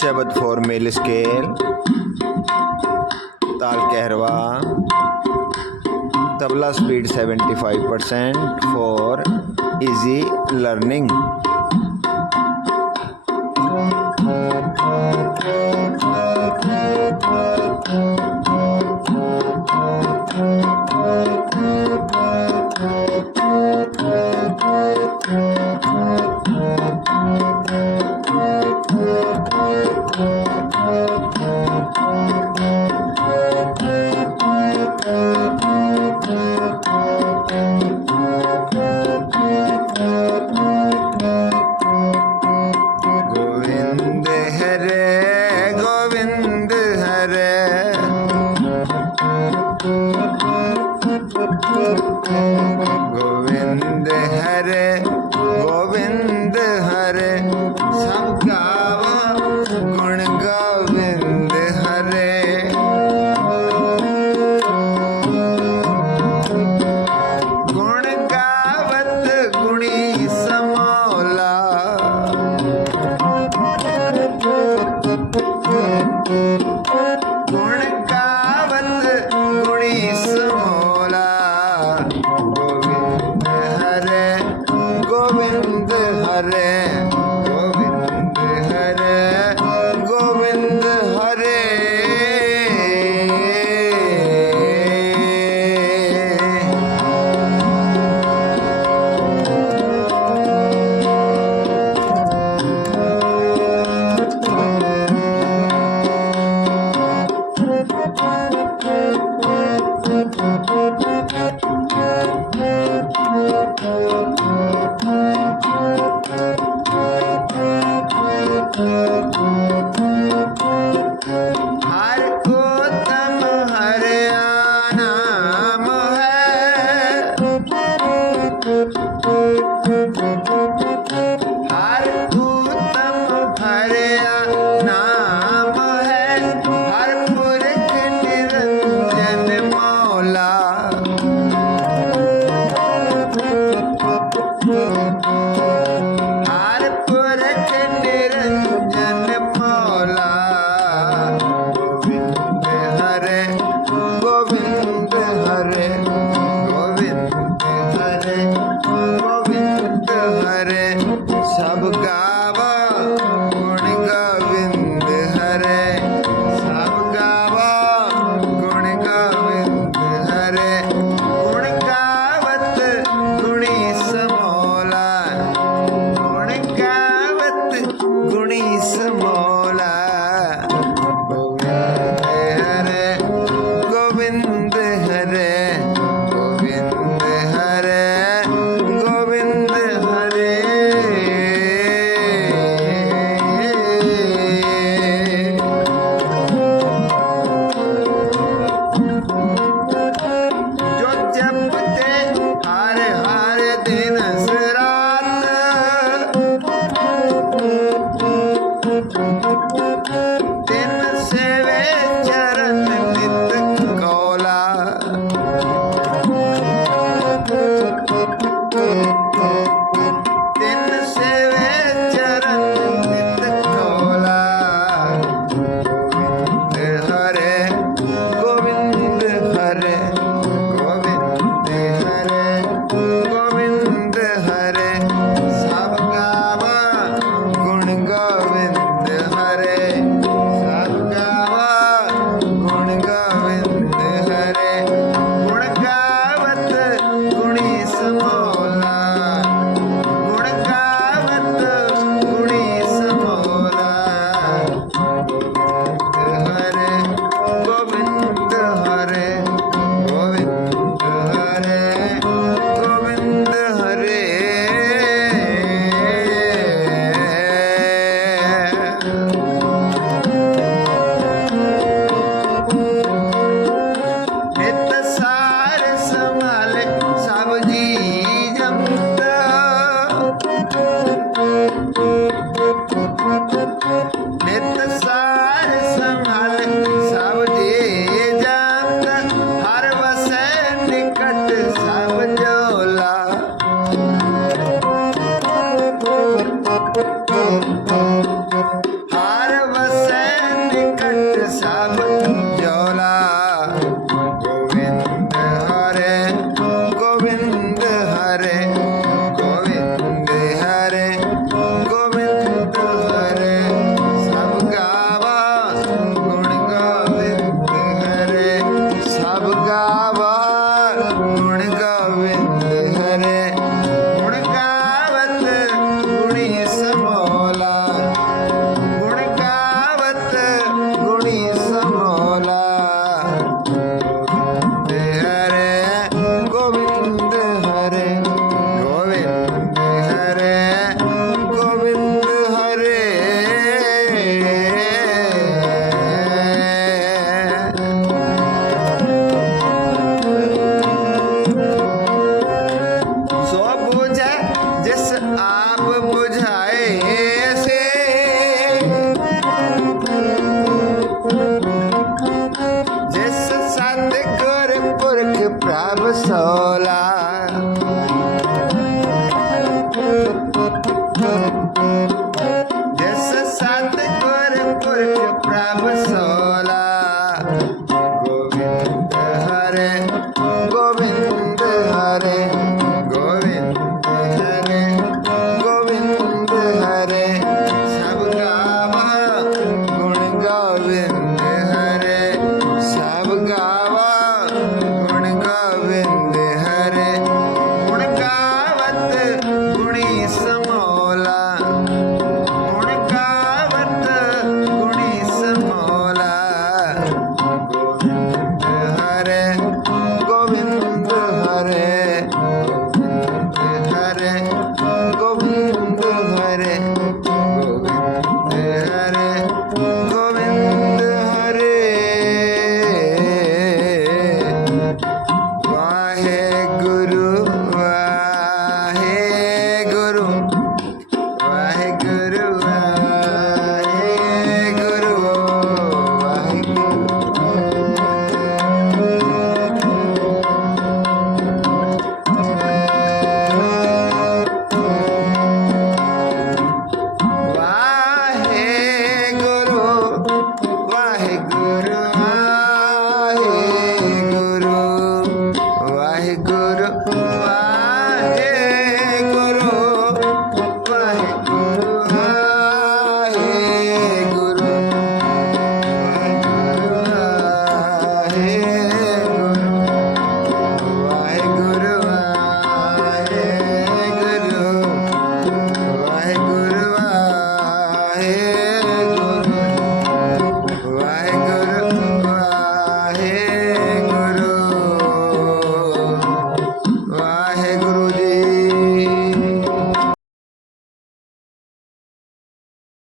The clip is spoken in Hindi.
शब्द फॉर्मेल स्केल ताल Keherwa tabla speed 75 percent for easy learning Thank you. Yeah.